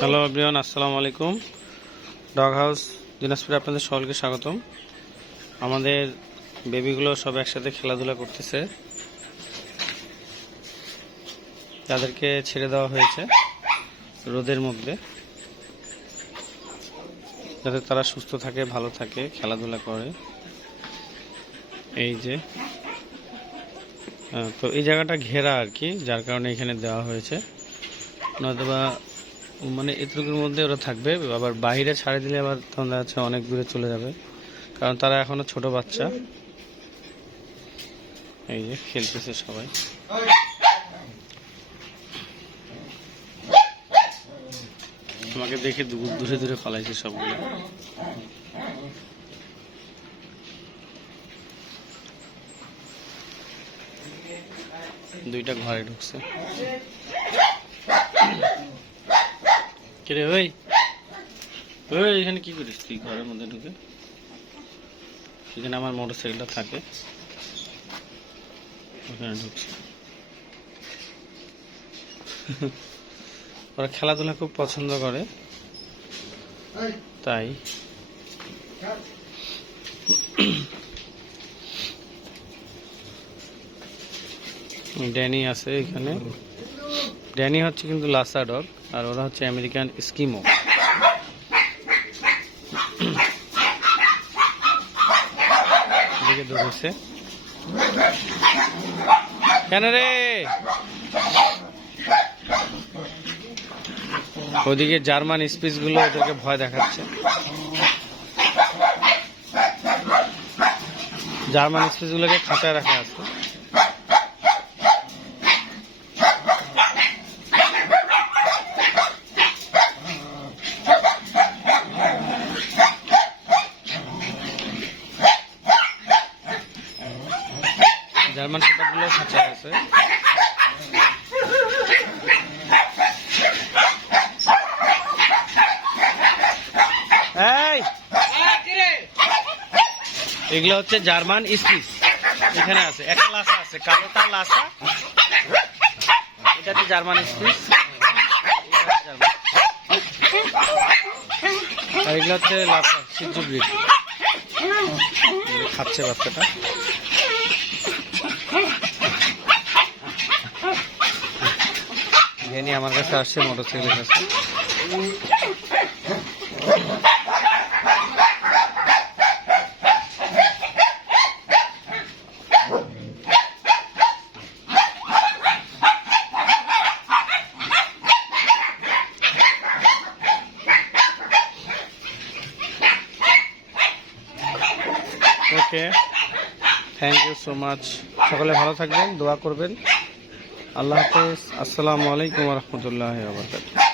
Hello everyone, আসসালামু আলাইকুম। Dog house দিনাজপুরে আপনাদের সকলকে স্বাগতম। আমাদের বেবিগুলো সব একসাথে খেলাধুলা করতেছে। তাদেরকে ছেড়ে দেওয়া হয়েছে রোদের মধ্যে, যাতে তারা সুস্থ থাকে, ভালো থাকে, খেলাধুলা করে। এই যে তো এই জায়গাটা ঘেরা আর কি, যার কারণে এখানে দেওয়া হয়েছে। নয়তোবা মানে এতটুকুর মধ্যে ওরা থাকবে, আবার বাইরে ছাড়ে দিলে আবার তখন দেখা যাচ্ছে অনেক দূরে চলে যাবে, কারণ তারা এখনো ছোট বাচ্চা। এই যে খেলতেছে সবাই। আমাকে দেখে দূরে দূরে পালাইছে সবগুলো। দুইটা ঘরে ঢুকছে। কিরে ওই ওই এখানে কি করিস তুই ঘরের মধ্যে ঢুকে? এখানে আমার মোটরসাইকেলটা থাকে, ওখানে ঢুকছে। ওরা খেলাধুলা খুব পছন্দ করে, তাই ড্যানি আছে এখানে। ড্যানি হচ্ছে কিন্তু লাসা ডগ, আর ওরা হচ্ছে আমেরিকান স্কিমো। ধরেছে কেন রে? ওদিকে জার্মান স্পিচ গুলো ওদেরকে ভয় দেখাচ্ছে। জার্মান স্পিচ গুলোকে খাঁচায় রাখা আছে। জার্মান শেপার্ড গুলো খাঁচায় আছে। এগুলো হচ্ছে জার্মান স্পিচ। এখানে আছে একটা লাসা আছে, কালোটা লাসা, এটা হচ্ছে জার্মান স্পিচ। আর এগুলো হচ্ছে লাসা সিজু ব্রিড। খাচ্ছে বাচ্চাটা। জেনি আমার কাছে আসছে মোটরসাইকেলের কাছে। ওকে, থ্যাংক ইউ সো মাচ। সকলে ভালো থাকবেন, দোয়া করবেন। আল্লাহ হাফেজ। আসসালামু আলাইকুম ওয়া রাহমাতুল্লাহি ওয়া বারাকাতুহু।